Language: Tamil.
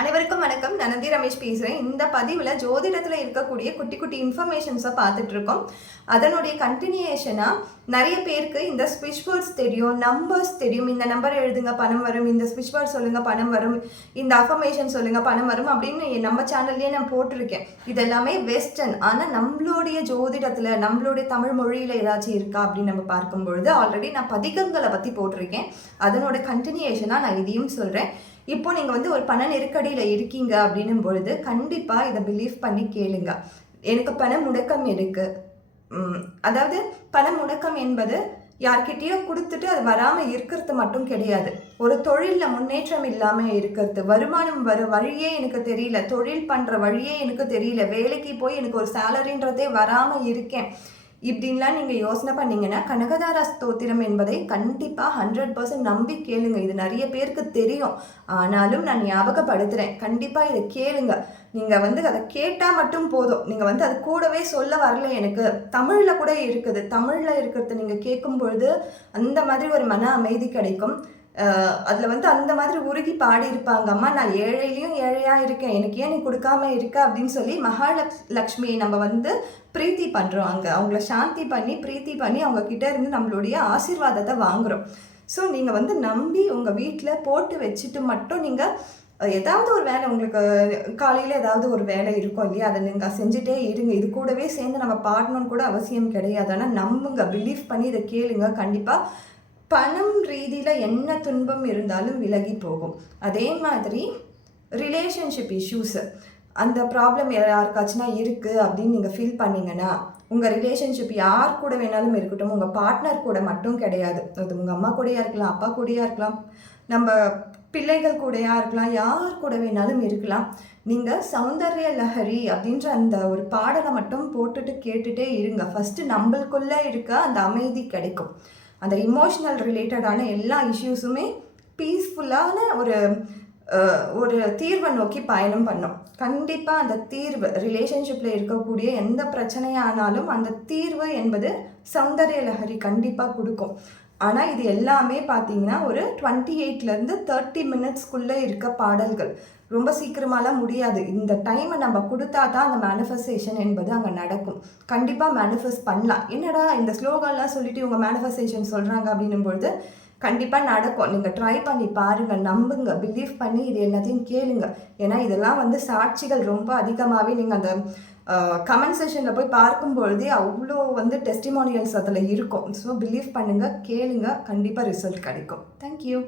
அனைவருக்கும் வணக்கம். நனந்தி ரமேஷ் பேசுகிறேன் இந்த பதிவில் ஜோதிடத்தில் இருக்கக்கூடிய குட்டி குட்டி இன்ஃபர்மேஷன்ஸை பார்த்துட்டு இருக்கோம் அதனுடைய கண்டினியூஷனாக நிறைய பேருக்கு இந்த ஸ்விட்ச் வேர்ட்ஸ் தெரியும் நம்பர்ஸ் தெரியும். இந்த நம்பர் எழுதுங்க பணம் வரும். இந்த ஸ்விட்ச் வேர்ட் சொல்லுங்கள் பணம் வரும். இந்த அஃபர்மேஷன் சொல்லுங்கள் பணம் வரும் அப்படின்னு நம்ம சேனல்லையே நான் போட்டிருக்கேன். இதெல்லாமே வெஸ்டர்ன் ஆனால் நம்மளுடைய ஜோதிடத்தில் நம்மளுடைய தமிழ் மொழியில் ஏதாச்சும் இருக்கா அப்படின்னு நம்ம பார்க்கும்பொழுது ஆல்ரெடி நான் பதிகங்களை பற்றி போட்டிருக்கேன். அதனோட கண்டினியூஷனாக நான் இதையும் சொல்கிறேன் இப்போ நீங்கள் வந்து ஒரு பண நெருக்கடியில் இருக்கீங்க அப்படின்னும் பொழுது கண்டிப்பாக இதை பிலீவ் பண்ணி கேளுங்க. எனக்கு பண முடக்கம் இருக்குது அதாவது பண முடக்கம் என்பது யார்கிட்டயோ கொடுத்துட்டு அது வராமல் இருக்கிறது மட்டும் கிடையாது. ஒரு தொழிலில் முன்னேற்றம் இல்லாமல் இருக்கிறது. வருமானம் வர வழியே எனக்கு தெரியல. தொழில் பண்ணுற வழியே எனக்கு தெரியல. வேலைக்கு போய் எனக்கு ஒரு சேலரின்றதே வராமல் இருக்கேன். இப்படின்லாம் நீங்கள் யோசனை பண்ணீங்கன்னா கனகதாரா ஸ்தோத்திரம் என்பதை கண்டிப்பாக ஹண்ட்ரட் பர்சன்ட் நம்பி கேளுங்க. இது நிறைய பேருக்கு தெரியும். ஆனாலும் நான் ஞாபகப்படுத்துகிறேன் கண்டிப்பாக இதை கேளுங்க. நீங்கள் வந்து அதை கேட்டால் மட்டும் போதும். நீங்கள் வந்து அது கூடவே சொல்ல வரல எனக்கு. தமிழில் கூட இருக்குது. தமிழில் இருக்கிறத நீங்கள் கேட்கும் பொழுது அந்த மாதிரி ஒரு மன அமைதி கிடைக்கும். அதில் வந்து அந்த மாதிரி உருகி பாடியிருப்பாங்க. அம்மா நான் ஏழையிலையும் ஏழையாக இருக்கேன். எனக்கு ஏன் நீ கொடுக்காம இருக்க? அப்படின்னு சொல்லி மகாலக் லக்ஷ்மியை நம்ம வந்து பிரீத்தி பண்ணுறோம் அங்கே. அவங்கள சாந்தி பண்ணி பிரீத்தி பண்ணி அவங்க கிட்ட இருந்து நம்மளுடைய ஆசீர்வாதத்தை வாங்குகிறோம் ஸோ நீங்கள் வந்து நம்பி உங்கள் வீட்டில் போட்டு வச்சுட்டு மட்டும் நீங்கள் ஏதாவது ஒரு வேலை உங்களுக்கு காலையில் ஏதாவது ஒரு வேலை இருக்கும் இல்லையா? அதை நீங்கள் செஞ்சுட்டே இருங்க. இது கூடவே சேர்ந்து நம்ம பாடணும்னு கூட அவசியம் கிடையாது. ஆனால் நம்புங்க. பிலீவ் பண்ணி இதை கேளுங்க. கண்டிப்பாக பணம் ரீதியில் என்ன துன்பம் இருந்தாலும் விலகி போகும். அதே மாதிரி ரிலேஷன்ஷிப் இஷ்யூஸு அந்த ப்ராப்ளம் யாருக்காச்சுன்னா இருக்குது அப்படின்னு நீங்கள் ஃபீல் பண்ணிங்கன்னா உங்கள் ரிலேஷன்ஷிப் யார் கூட வேணாலும் இருக்கட்டும் உங்கள் பார்ட்னர் கூட மட்டும் கிடையாது. அது உங்கள் அம்மா கூடயா இருக்கலாம் அப்பா கூடயா இருக்கலாம் நம்ம பிள்ளைகள் கூடயா இருக்கலாம் யார் கூட வேணாலும் இருக்கலாம். நீங்கள் சௌந்தர்ய லஹரி அப்படின்ற அந்த ஒரு பாடலை மட்டும் போட்டுட்டு கேட்டுகிட்டே இருங்க. ஃபஸ்ட்டு நம்மளுக்குள்ளே இருக்க அந்த அமைதி கிடைக்கும். அந்த இமோஷனல் ரிலேட்டடான எல்லா இஷ்யூஸுமே பீஸ்ஃபுல்லான ஒரு ஒரு தீர்வை நோக்கி பயணம் பண்ணும். கண்டிப்பாக அந்த தீர்வு ரிலேஷன்ஷிப்பில் இருக்கக்கூடிய எந்த பிரச்சனையானாலும் அந்த தீர்வு என்பது சௌந்தர்ய லஹரி கண்டிப்பாக கொடுக்கும். ஆனால் இது எல்லாமே பார்த்தீங்கன்னா ஒரு டுவெண்ட்டி எயிட்லேருந்து தேர்ட்டி மினிட்ஸ்க்குள்ளே இருக்க பாடல்கள். ரொம்ப சீக்கிரமாலாம் முடியாது. இந்த டைமை நம்ம கொடுத்தா தான் அந்த மேனிஃபெஸ்டேஷன் என்பது அங்கே நடக்கும். கண்டிப்பாக மேனிஃபெஸ்ட் பண்ணலாம். என்னடா இந்த ஸ்லோகன்லாம் சொல்லிட்டு இவங்க மேனிஃபெஸ்டேஷன் சொல்கிறாங்க அப்படின்னும் பொழுது கண்டிப்பாக நடக்கும். நீங்கள் ட்ரை பண்ணி பாருங்கள் நம்புங்க பிலீவ் பண்ணி இது எல்லாத்தையும் கேளுங்க. ஏன்னா இதெல்லாம் வந்து சாட்சிகள் ரொம்ப அதிகமாகவே நீங்கள் அந்த கமெண்ட் செஷனில் போய் பார்க்கும்பொழுது அவ்வளோ வந்து டெஸ்டிமோனியல்ஸ் அதில் இருக்கும். ஸோ பிலீவ் பண்ணுங்கள் கேளுங்க கண்டிப்பாக ரிசல்ட் கிடைக்கும். தேங்க்யூ